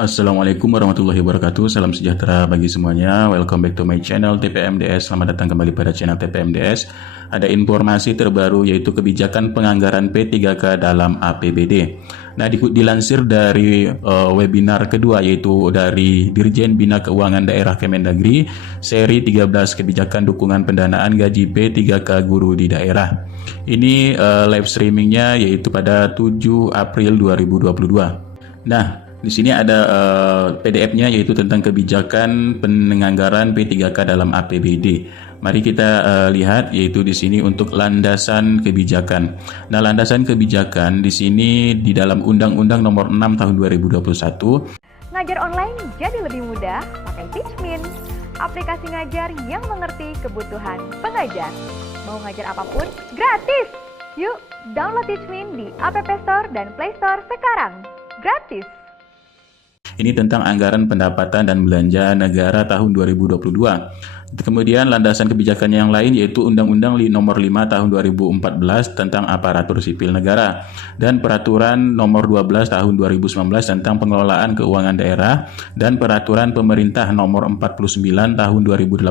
Assalamualaikum warahmatullahi wabarakatuh. Salam sejahtera bagi semuanya. Welcome back to my channel TPMDS. Selamat datang kembali pada channel TPMDS. Ada informasi terbaru yaitu kebijakan penganggaran P3K dalam APBD. Nah, dilansir dari webinar kedua yaitu dari Dirjen Bina Keuangan Daerah Kemendagri seri 13 kebijakan dukungan pendanaan gaji P3K guru di daerah. Ini live streamingnya yaitu pada 7 April 2022. Nah, di sini ada PDF-nya yaitu tentang kebijakan penganggaran P3K dalam APBD. Mari kita lihat yaitu di sini untuk landasan kebijakan. Nah, landasan kebijakan di sini di dalam Undang-Undang Nomor 6 Tahun 2021. Ngajar online jadi lebih mudah pakai Teachmin, aplikasi ngajar yang mengerti kebutuhan pengajar. Mau ngajar apapun gratis. Yuk, download Teachmin di App Store dan Play Store sekarang. Gratis. Ini tentang anggaran pendapatan dan belanja negara tahun 2022. Kemudian landasan kebijakan yang lain yaitu Undang-Undang Nomor 5 Tahun 2014 tentang aparatur sipil negara dan Peraturan Nomor 12 Tahun 2019 tentang pengelolaan keuangan daerah dan Peraturan Pemerintah Nomor 49 Tahun 2018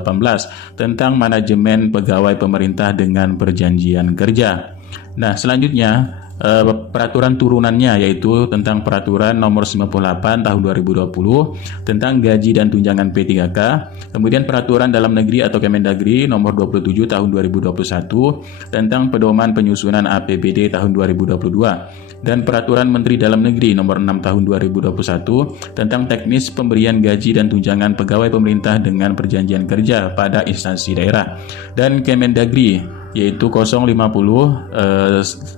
tentang manajemen pegawai pemerintah dengan perjanjian kerja. Nah, selanjutnya peraturan turunannya yaitu tentang Peraturan Nomor 98 Tahun 2020 tentang gaji dan tunjangan P3K, kemudian Peraturan Dalam Negeri atau Kemendagri Nomor 27 Tahun 2021 tentang pedoman penyusunan APBD tahun 2022 dan Peraturan Menteri Dalam Negeri Nomor 6 Tahun 2021 tentang teknis pemberian gaji dan tunjangan pegawai pemerintah dengan perjanjian kerja pada instansi daerah dan Kemendagri yaitu 050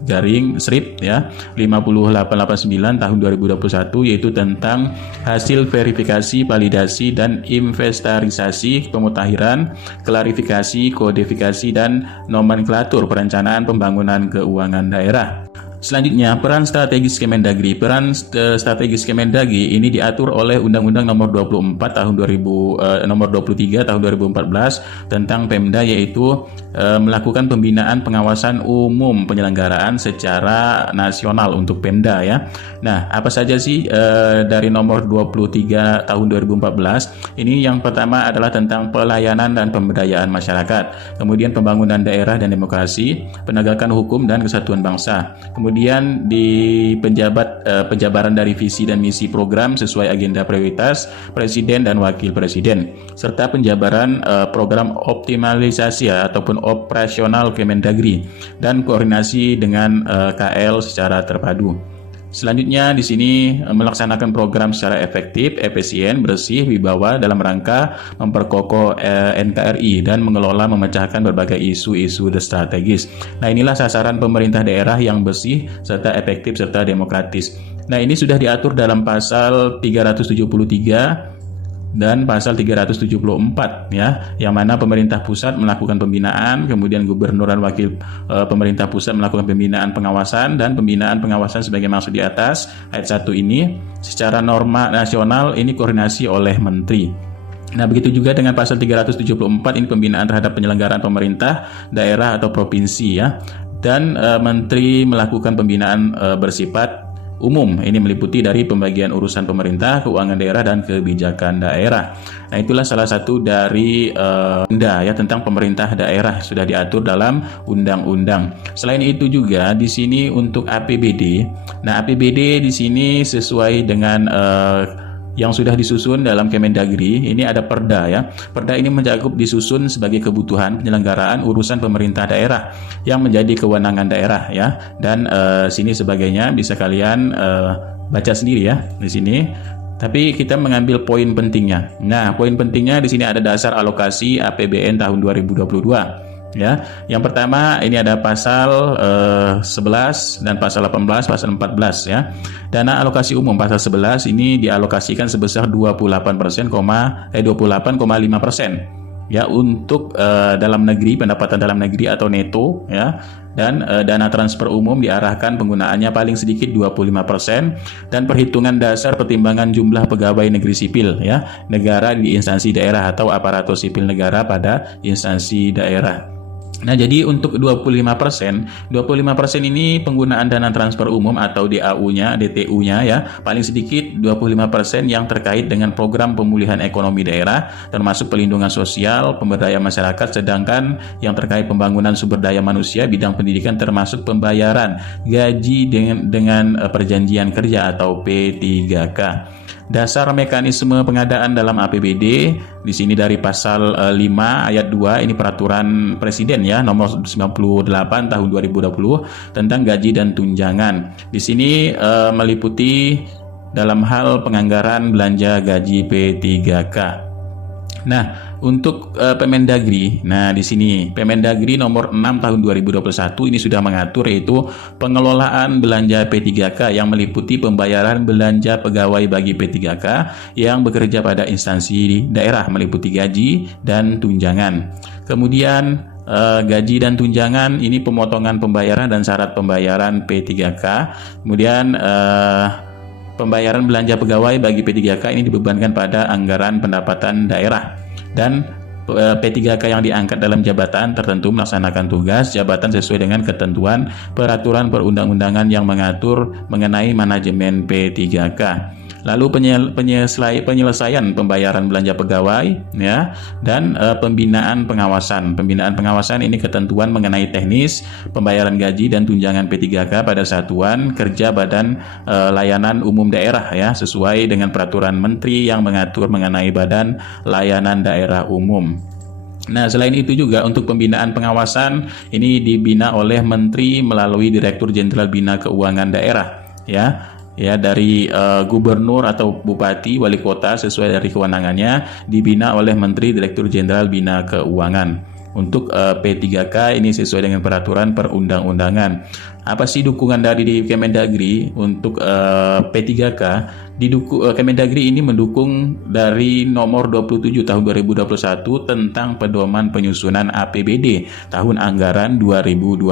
garing strip ya 5889 tahun 2021 yaitu tentang hasil verifikasi, validasi dan inventarisasi pemutahiran, klarifikasi, kodifikasi dan nomenklatur perencanaan pembangunan keuangan daerah. Selanjutnya, peran strategis Kemendagri. Peran strategis Kemendagri ini diatur oleh Undang-Undang Nomor 24 tahun 2000 Nomor 23 tahun 2014 tentang Pemda yaitu melakukan pembinaan pengawasan umum penyelenggaraan secara nasional untuk Pemda ya. Nah, apa saja sih dari Nomor 23 tahun 2014? Ini yang pertama adalah tentang pelayanan dan pemberdayaan masyarakat. Kemudian pembangunan daerah dan demokrasi, penegakan hukum dan kesatuan bangsa. Kemudian di penjabaran dari visi dan misi program sesuai agenda prioritas Presiden dan Wakil Presiden, serta penjabaran program optimalisasi ataupun operasional Kemendagri dan koordinasi dengan KL secara terpadu. Selanjutnya di sini melaksanakan program secara efektif, efisien, bersih, wibawa dalam rangka memperkokoh NKRI dan mengelola memecahkan berbagai isu-isu strategis. Nah, inilah sasaran pemerintah daerah yang bersih serta efektif serta demokratis. Nah, ini sudah diatur dalam pasal 373 dan pasal 374 ya, yang mana pemerintah pusat melakukan pembinaan, kemudian gubernur dan wakil pemerintah pusat melakukan pembinaan pengawasan dan pembinaan pengawasan sebagai maksud di atas ayat 1 ini secara norma nasional ini koordinasi oleh menteri. Nah, begitu juga dengan pasal 374 ini pembinaan terhadap penyelenggaraan pemerintah daerah atau provinsi ya, dan menteri melakukan pembinaan bersifat umum. Ini meliputi dari pembagian urusan pemerintah, keuangan daerah dan kebijakan daerah. Nah, itulah salah satu dari undang ya tentang pemerintah daerah sudah diatur dalam undang-undang. Selain itu juga di sini untuk APBD. Nah, APBD di sini sesuai dengan yang sudah disusun dalam Kemendagri, ini ada perda ya. Perda ini mencakup disusun sebagai kebutuhan penyelenggaraan urusan pemerintah daerah yang menjadi kewenangan daerah ya. Dan sini sebagainya bisa kalian baca sendiri ya di sini. Tapi kita mengambil poin pentingnya. Nah, poin pentingnya di sini ada dasar alokasi APBN tahun 2022. Ya, yang pertama ini ada pasal 11 dan pasal 18, pasal 14 ya. Dana alokasi umum pasal 11 ini dialokasikan sebesar 28,5% ya untuk dalam negeri, pendapatan dalam negeri atau neto ya. Dan dana transfer umum diarahkan penggunaannya paling sedikit 25% dan perhitungan dasar pertimbangan jumlah pegawai negeri sipil ya, negara di instansi daerah atau aparatur sipil negara pada instansi daerah. Nah, jadi untuk 25% ini penggunaan dana transfer umum atau DAU-nya, DTU-nya ya, paling sedikit 25% yang terkait dengan program pemulihan ekonomi daerah, termasuk pelindungan sosial, pemberdayaan masyarakat, sedangkan yang terkait pembangunan sumber daya manusia, bidang pendidikan termasuk pembayaran gaji dengan perjanjian kerja atau P3K. Dasar mekanisme pengadaan dalam APBD di sini dari pasal 5 ayat 2 ini peraturan presiden ya nomor 98 tahun 2020 tentang gaji dan tunjangan. Di sini meliputi dalam hal penganggaran belanja gaji P3K. Nah, untuk Permendagri, nah di sini Permendagri nomor 6 tahun 2021 ini sudah mengatur yaitu pengelolaan belanja P3K yang meliputi pembayaran belanja pegawai bagi P3K yang bekerja pada instansi daerah meliputi gaji dan tunjangan. Kemudian gaji dan tunjangan ini pemotongan pembayaran dan syarat pembayaran P3K. Kemudian pembayaran belanja pegawai bagi P3K ini dibebankan pada anggaran pendapatan daerah, dan P3K yang diangkat dalam jabatan tertentu melaksanakan tugas jabatan sesuai dengan ketentuan peraturan perundang-undangan yang mengatur mengenai manajemen P3K. Lalu penyelesaian pembayaran belanja pegawai ya, dan pembinaan pengawasan. Pembinaan pengawasan ini ketentuan mengenai teknis pembayaran gaji dan tunjangan P3K pada satuan kerja badan layanan umum daerah ya, sesuai dengan peraturan menteri yang mengatur mengenai badan layanan daerah umum. Nah, selain itu juga untuk pembinaan pengawasan ini dibina oleh menteri melalui Direktur Jenderal Bina Keuangan Daerah ya dari gubernur atau bupati, wali kota sesuai dari kewenangannya, dibina oleh Menteri Direktur Jenderal Bina Keuangan. Untuk P3K ini sesuai dengan peraturan perundang-undangan. Apa sih dukungan dari Kemendagri untuk P3K? Kemendagri ini mendukung dari nomor 27 tahun 2021 tentang pedoman penyusunan APBD tahun anggaran 2022.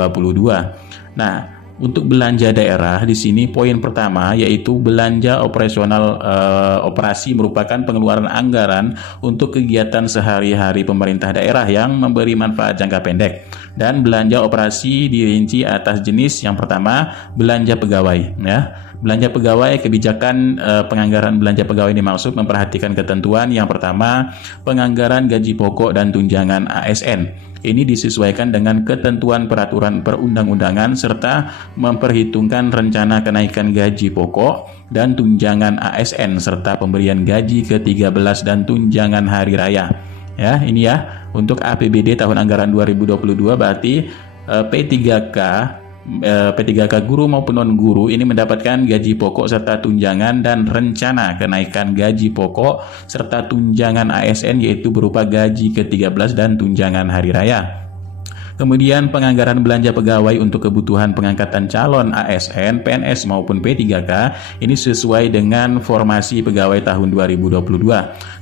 Nah, untuk belanja daerah di sini poin pertama yaitu belanja operasional operasi merupakan pengeluaran anggaran untuk kegiatan sehari-hari pemerintah daerah yang memberi manfaat jangka pendek, dan belanja operasi dirinci atas jenis. Yang pertama belanja pegawai ya. Belanja pegawai, kebijakan penganggaran belanja pegawai ini maksud memperhatikan ketentuan. Yang pertama, penganggaran gaji pokok dan tunjangan ASN. Ini disesuaikan dengan ketentuan peraturan perundang-undangan serta memperhitungkan rencana kenaikan gaji pokok dan tunjangan ASN serta pemberian gaji ke-13 dan tunjangan hari raya. Ya, ini ya untuk APBD tahun anggaran 2022 berarti P3K guru maupun non-guru ini mendapatkan gaji pokok serta tunjangan dan rencana kenaikan gaji pokok serta tunjangan ASN yaitu berupa gaji ke-13 dan tunjangan hari raya. Kemudian penganggaran belanja pegawai untuk kebutuhan pengangkatan calon ASN, PNS maupun P3K ini sesuai dengan formasi pegawai tahun 2022.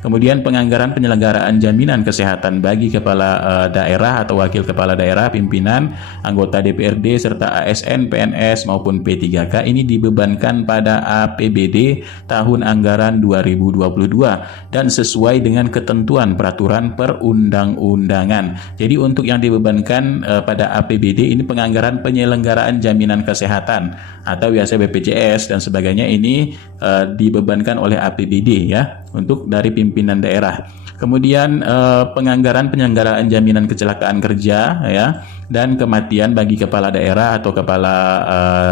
Kemudian penganggaran penyelenggaraan jaminan kesehatan bagi kepala daerah atau wakil kepala daerah, pimpinan, anggota DPRD serta ASN, PNS maupun P3K ini dibebankan pada APBD tahun anggaran 2022 dan sesuai dengan ketentuan peraturan perundang-undangan. Jadi untuk yang dibebankan pada APBD ini penganggaran penyelenggaraan jaminan kesehatan atau biasa BPJS dan sebagainya ini dibebankan oleh APBD ya untuk dari pimpinan daerah. Kemudian penganggaran penyelenggaraan jaminan kecelakaan kerja ya dan kematian bagi kepala daerah atau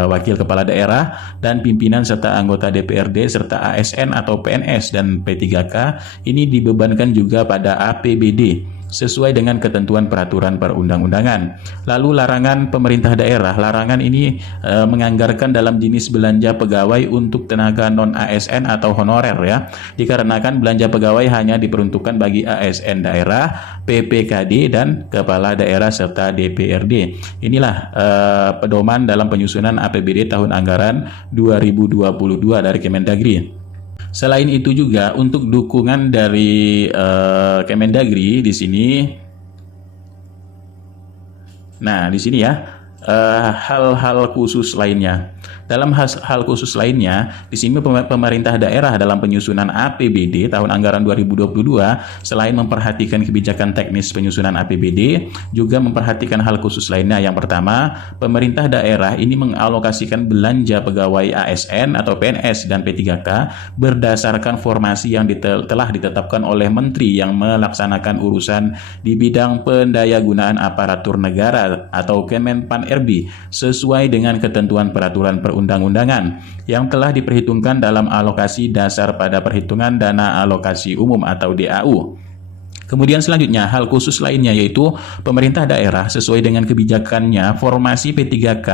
wakil kepala daerah dan pimpinan serta anggota DPRD serta ASN atau PNS dan P3K ini dibebankan juga pada APBD sesuai dengan ketentuan peraturan perundang-undangan. Lalu larangan pemerintah daerah. Larangan ini menganggarkan dalam jenis belanja pegawai untuk tenaga non-ASN atau honorer ya. Dikarenakan belanja pegawai hanya diperuntukkan bagi ASN daerah, PPKD dan kepala daerah serta DPRD. Inilah pedoman dalam penyusunan APBD tahun anggaran 2022 dari Kemendagri. Selain itu juga untuk dukungan dari Kemendagri di sini. Nah, di sini ya hal-hal khusus lainnya. Dalam hal khusus lainnya, di sini pemerintah daerah dalam penyusunan APBD tahun anggaran 2022 selain memperhatikan kebijakan teknis penyusunan APBD, juga memperhatikan hal khusus lainnya. Yang pertama, pemerintah daerah ini mengalokasikan belanja pegawai ASN atau PNS dan P3K berdasarkan formasi yang telah ditetapkan oleh menteri yang melaksanakan urusan di bidang pendayagunaan aparatur negara atau Kemenpan RB sesuai dengan ketentuan peraturan perundang-undangan yang telah diperhitungkan dalam alokasi dasar pada perhitungan dana alokasi umum atau DAU. Kemudian selanjutnya, hal khusus lainnya yaitu pemerintah daerah sesuai dengan kebijakannya formasi P3K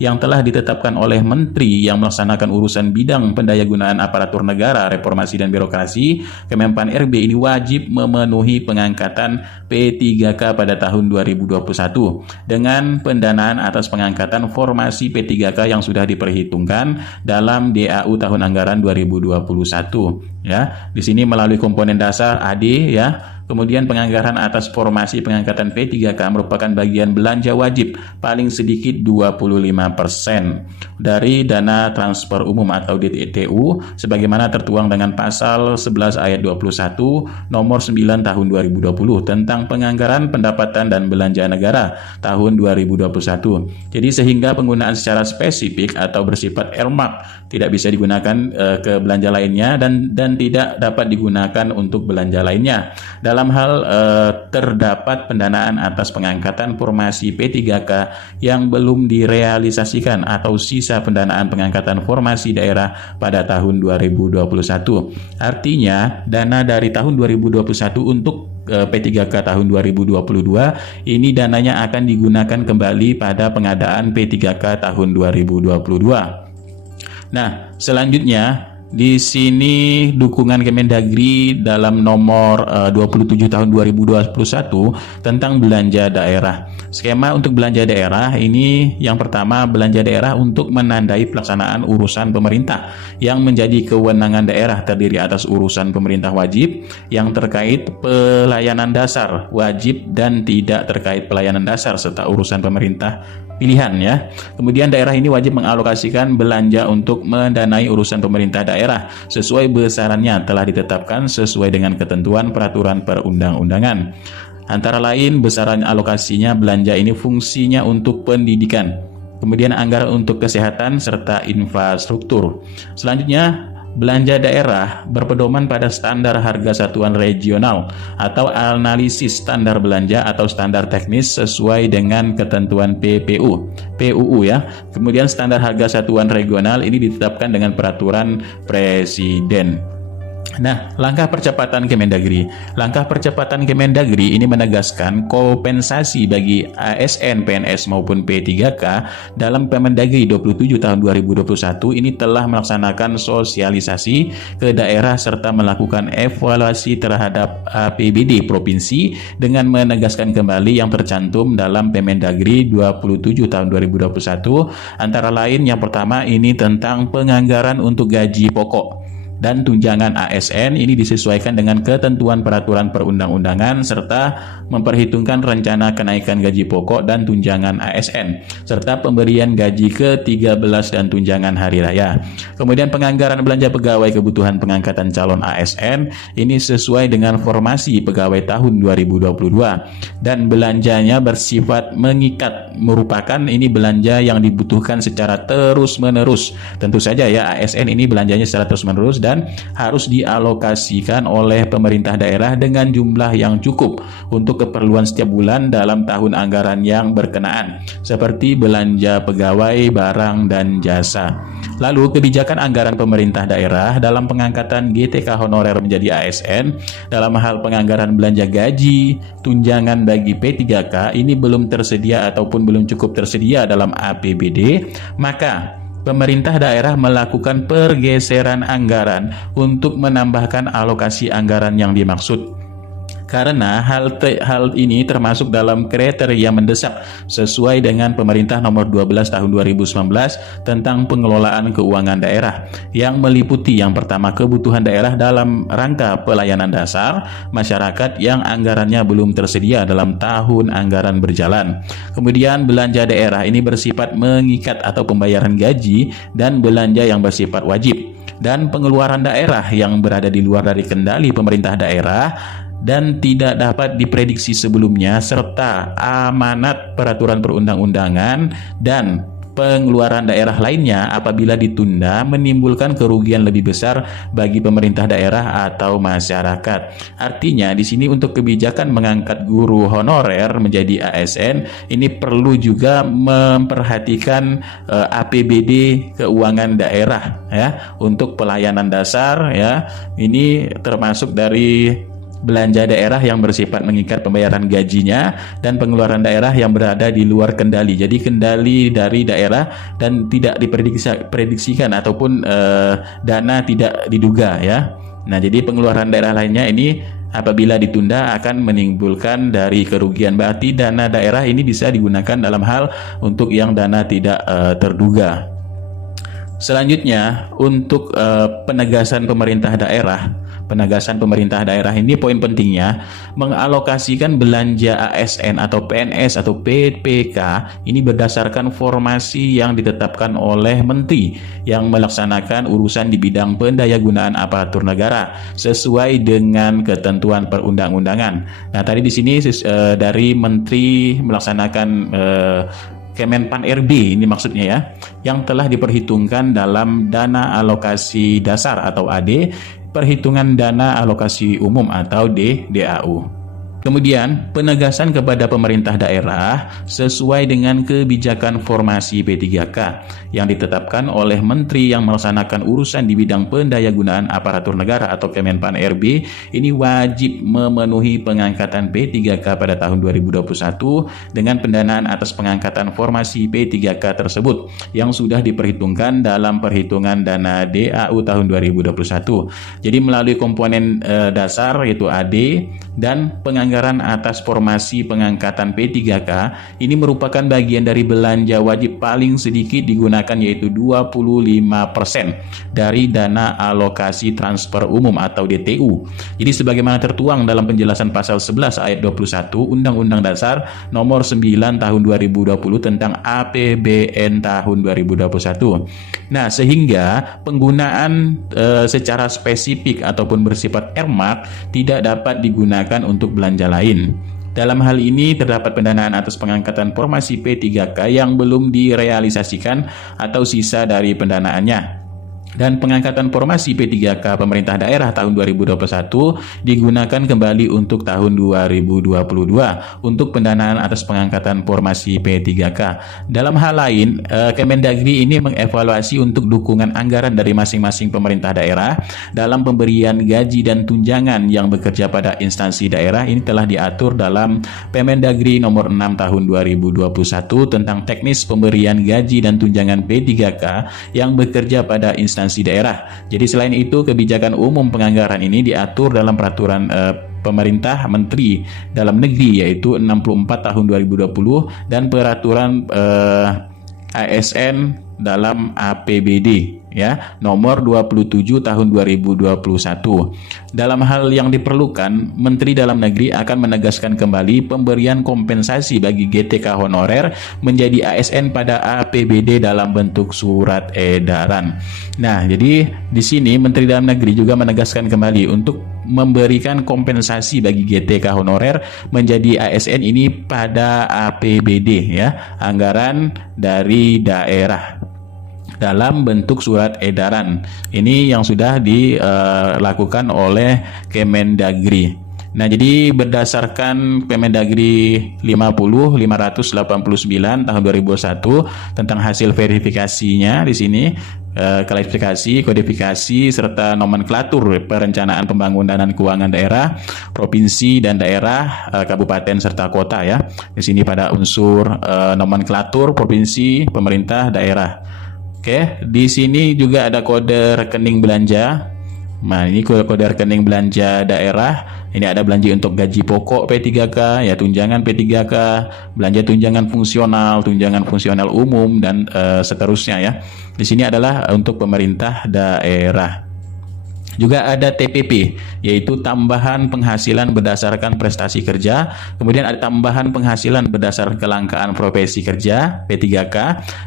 yang telah ditetapkan oleh menteri yang melaksanakan urusan bidang pendayagunaan aparatur negara, reformasi dan birokrasi, Kemenpan RB ini wajib memenuhi pengangkatan P3K pada tahun 2021 dengan pendanaan atas pengangkatan formasi P3K yang sudah diperhitungkan dalam DAU tahun anggaran 2021 ya. Di sini melalui komponen dasar AD ya. Kemudian penganggaran atas formasi pengangkatan P3K merupakan bagian belanja wajib paling sedikit 25% dari dana transfer umum atau DTU sebagaimana tertuang dengan pasal 11 ayat 21 nomor 9 tahun 2020 tentang penganggaran pendapatan dan belanja negara tahun 2021. Jadi sehingga penggunaan secara spesifik atau bersifat earmark tidak bisa digunakan ke belanja lainnya dan tidak dapat digunakan untuk belanja lainnya. Dalam hal terdapat pendanaan atas pengangkatan formasi P3K yang belum direalisasikan atau sisa pendanaan pengangkatan formasi daerah pada tahun 2021. Artinya, dana dari tahun 2021 untuk P3K tahun 2022 ini dananya akan digunakan kembali pada pengadaan P3K tahun 2022. Nah, selanjutnya di sini dukungan Kemendagri dalam nomor 27 tahun 2021 tentang belanja daerah. Skema untuk belanja daerah ini yang pertama, belanja daerah untuk menandai pelaksanaan urusan pemerintah yang menjadi kewenangan daerah terdiri atas urusan pemerintah wajib yang terkait pelayanan dasar wajib dan tidak terkait pelayanan dasar serta urusan pemerintah pilihan ya. Kemudian daerah ini wajib mengalokasikan belanja untuk mendanai urusan pemerintah daerah sesuai besarannya telah ditetapkan sesuai dengan ketentuan peraturan perundang-undangan. Antara lain besaran alokasinya belanja ini fungsinya untuk pendidikan, kemudian anggaran untuk kesehatan serta infrastruktur. Selanjutnya, belanja daerah berpedoman pada standar harga satuan regional atau analisis standar belanja atau standar teknis sesuai dengan ketentuan PUU ya. Kemudian standar harga satuan regional ini ditetapkan dengan peraturan presiden. Nah, langkah percepatan Kemendagri. Langkah percepatan Kemendagri ini menegaskan kompensasi bagi ASN, PNS maupun P3K dalam Kemendagri 27 tahun 2021 ini telah melaksanakan sosialisasi ke daerah serta melakukan evaluasi terhadap APBD provinsi dengan menegaskan kembali yang tercantum dalam Kemendagri 27 tahun 2021 antara lain yang pertama ini tentang penganggaran untuk gaji pokok dan tunjangan ASN ini disesuaikan dengan ketentuan peraturan perundang-undangan serta memperhitungkan rencana kenaikan gaji pokok dan tunjangan ASN serta pemberian gaji ke-13 dan tunjangan hari raya. Kemudian penganggaran belanja pegawai kebutuhan pengangkatan calon ASN ini sesuai dengan formasi pegawai tahun 2022 dan belanjanya bersifat mengikat, merupakan ini belanja yang dibutuhkan secara terus-menerus. Tentu saja ya ASN ini belanjanya secara terus-menerus dan harus dialokasikan oleh pemerintah daerah dengan jumlah yang cukup untuk keperluan setiap bulan dalam tahun anggaran yang berkenaan seperti belanja pegawai, barang, dan jasa. Lalu kebijakan anggaran pemerintah daerah dalam pengangkatan GTK honorer menjadi ASN dalam hal penganggaran belanja gaji, tunjangan bagi P3K ini belum tersedia ataupun belum cukup tersedia dalam APBD, maka pemerintah daerah melakukan pergeseran anggaran untuk menambahkan alokasi anggaran yang dimaksud. Karena hal ini termasuk dalam kriteria mendesak sesuai dengan Pemerintah Nomor 12 Tahun 2019 tentang pengelolaan keuangan daerah yang meliputi yang pertama kebutuhan daerah dalam rangka pelayanan dasar masyarakat yang anggarannya belum tersedia dalam tahun anggaran berjalan. Kemudian belanja daerah ini bersifat mengikat atau pembayaran gaji dan belanja yang bersifat wajib, dan pengeluaran daerah yang berada di luar dari kendali pemerintah daerah dan tidak dapat diprediksi sebelumnya, serta amanat peraturan perundang-undangan dan pengeluaran daerah lainnya apabila ditunda menimbulkan kerugian lebih besar bagi pemerintah daerah atau masyarakat. Artinya di sini untuk kebijakan mengangkat guru honorer menjadi ASN ini perlu juga memperhatikan APBD keuangan daerah ya untuk pelayanan dasar ya. Ini termasuk dari belanja daerah yang bersifat mengikat pembayaran gajinya dan pengeluaran daerah yang berada di luar kendali. Jadi kendali dari daerah dan tidak diprediksikan ataupun dana tidak diduga ya. Nah, jadi pengeluaran daerah lainnya ini apabila ditunda akan menimbulkan dari kerugian. Berarti dana daerah ini bisa digunakan dalam hal untuk yang dana tidak terduga. Selanjutnya untuk penegasan pemerintah daerah ini poin pentingnya mengalokasikan belanja ASN atau PNS atau PPK ini berdasarkan formasi yang ditetapkan oleh menteri yang melaksanakan urusan di bidang pendayagunaan aparatur negara sesuai dengan ketentuan perundang-undangan. Nah, tadi di sini dari menteri melaksanakan Kemenpan RB ini maksudnya ya, yang telah diperhitungkan dalam dana alokasi dasar atau AD, perhitungan dana alokasi umum atau DAU. Kemudian penegasan kepada pemerintah daerah sesuai dengan kebijakan formasi P3K yang ditetapkan oleh menteri yang melaksanakan urusan di bidang pendayagunaan aparatur negara atau Kemenpan RB ini wajib memenuhi pengangkatan P3K pada tahun 2021 dengan pendanaan atas pengangkatan formasi P3K tersebut yang sudah diperhitungkan dalam perhitungan dana DAU tahun 2021. Jadi melalui komponen dasar yaitu AD dan penganggaran atas formasi pengangkatan P3K ini merupakan bagian dari belanja wajib paling sedikit digunakan yaitu 25% dari dana alokasi transfer umum atau DTU. Jadi sebagaimana tertuang dalam penjelasan pasal 11 ayat 21 Undang-Undang Dasar Nomor 9 Tahun 2020 tentang APBN tahun 2021. Nah, sehingga penggunaan secara spesifik ataupun bersifat earmark tidak dapat digunakan untuk belanja lain. Dalam hal ini terdapat pendanaan atas pengangkatan formasi P3K yang belum direalisasikan atau sisa dari pendanaannya. Dan pengangkatan formasi P3K pemerintah daerah tahun 2021 digunakan kembali untuk tahun 2022 untuk pendanaan atas pengangkatan formasi P3K. Dalam hal lain, Kemendagri ini mengevaluasi untuk dukungan anggaran dari masing-masing pemerintah daerah dalam pemberian gaji dan tunjangan yang bekerja pada instansi daerah ini telah diatur dalam Permendagri nomor 6 tahun 2021 tentang teknis pemberian gaji dan tunjangan P3K yang bekerja pada instansi daerah. Jadi selain itu kebijakan umum penganggaran ini diatur dalam peraturan pemerintah menteri dalam negeri yaitu 64 tahun 2020 dan peraturan ASN dalam APBD ya nomor 27 tahun 2021. Dalam hal yang diperlukan, Menteri Dalam Negeri akan menegaskan kembali pemberian kompensasi bagi GTK honorer menjadi ASN pada APBD dalam bentuk surat edaran. Nah, jadi di sini Menteri Dalam Negeri juga menegaskan kembali untuk memberikan kompensasi bagi GTK honorer menjadi ASN ini pada APBD ya, anggaran dari daerah dalam bentuk surat edaran. Ini yang sudah dilakukan oleh Kemendagri. Nah, jadi berdasarkan Kemendagri 589 tahun 2021 tentang hasil verifikasinya di sini klasifikasi, kodifikasi serta nomenklatur perencanaan pembangunan dan keuangan daerah, provinsi dan daerah, kabupaten serta kota ya. Di sini pada unsur nomenklatur provinsi, pemerintah, daerah. Oke, di sini juga ada kode rekening belanja. Nah, ini kode rekening belanja daerah Ini ada belanja untuk gaji pokok P3K, ya tunjangan P3K, belanja tunjangan fungsional umum dan seterusnya ya. Di sini adalah untuk pemerintah daerah. Juga ada TPP, yaitu tambahan penghasilan berdasarkan prestasi kerja. Kemudian ada tambahan penghasilan berdasarkan kelangkaan profesi kerja P3K,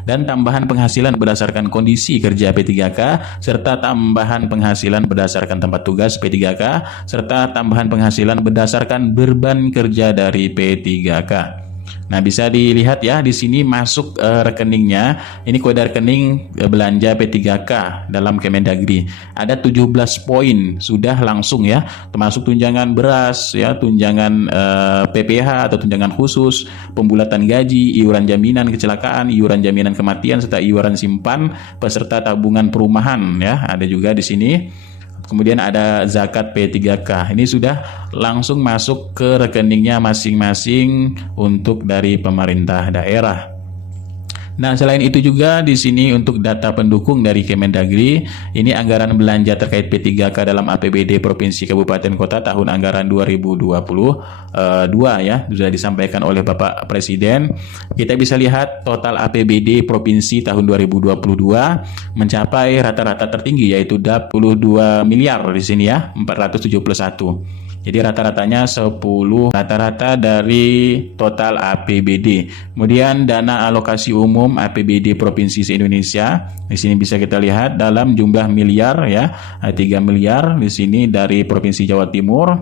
dan tambahan penghasilan berdasarkan kondisi kerja P3K, serta tambahan penghasilan berdasarkan tempat tugas P3K, serta tambahan penghasilan berdasarkan beban kerja dari P3K. Nah, bisa dilihat ya di sini masuk rekeningnya. Ini kode rekening belanja P3K dalam Kemendagri. Ada 17 poin sudah langsung ya, termasuk tunjangan beras ya, tunjangan PPH atau tunjangan khusus, pembulatan gaji, iuran jaminan kecelakaan, iuran jaminan kematian serta iuran simpan peserta tabungan perumahan ya. Ada juga di sini. Kemudian ada zakat P3K. Ini sudah langsung masuk ke rekeningnya masing-masing untuk dari pemerintah daerah. Nah, selain itu juga di sini untuk data pendukung dari Kemendagri, ini anggaran belanja terkait P3K dalam APBD Provinsi Kabupaten Kota tahun anggaran 2022 ya, sudah disampaikan oleh Bapak Presiden. Kita bisa lihat total APBD Provinsi tahun 2022 mencapai rata-rata tertinggi yaitu 22 miliar di sini ya, 471. Jadi rata-ratanya 10 rata-rata dari total APBD. Kemudian dana alokasi umum APBD Provinsi se-Indonesia. Di sini bisa kita lihat dalam jumlah miliar ya, 3 miliar di sini dari Provinsi Jawa Timur.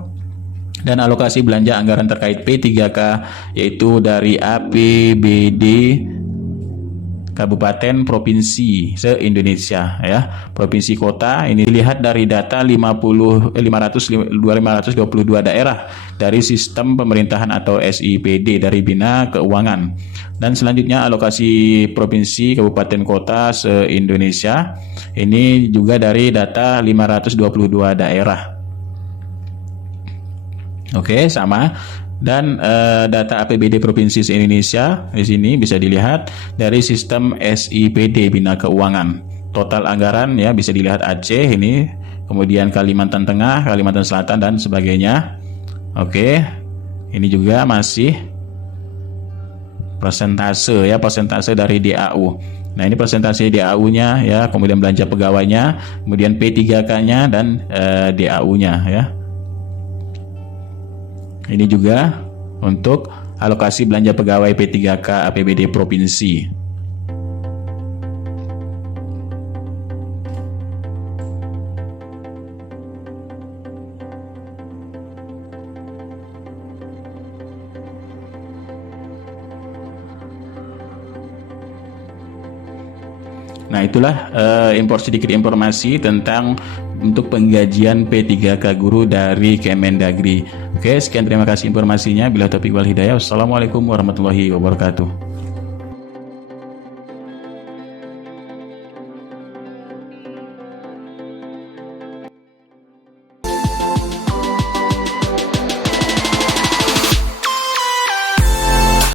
Dan alokasi belanja anggaran terkait P3K yaitu dari APBD Kabupaten Provinsi se-Indonesia ya. Provinsi kota ini dilihat dari data 522 daerah dari sistem pemerintahan atau SIPD dari Bina Keuangan. Dan selanjutnya alokasi provinsi kabupaten kota se-Indonesia ini juga dari data 522 daerah. Oke, sama. Dan data APBD Provinsi se-Indonesia di sini bisa dilihat dari sistem SIPD Bina Keuangan. Total anggaran ya bisa dilihat Aceh ini, kemudian Kalimantan Tengah, Kalimantan Selatan dan sebagainya. Oke. Ini juga masih persentase ya, persentase dari DAU. Nah, ini persentase DAU-nya ya, kemudian belanja pegawainya, kemudian P3K-nya dan DAU-nya ya. Ini juga untuk alokasi belanja pegawai P3K APBD Provinsi. Nah, itulah sedikit informasi tentang untuk penggajian P3K guru dari Kemendagri. Oke, sekian terima kasih informasinya. Bila taufiq wal hidayah. Wassalamualaikum warahmatullahi wabarakatuh.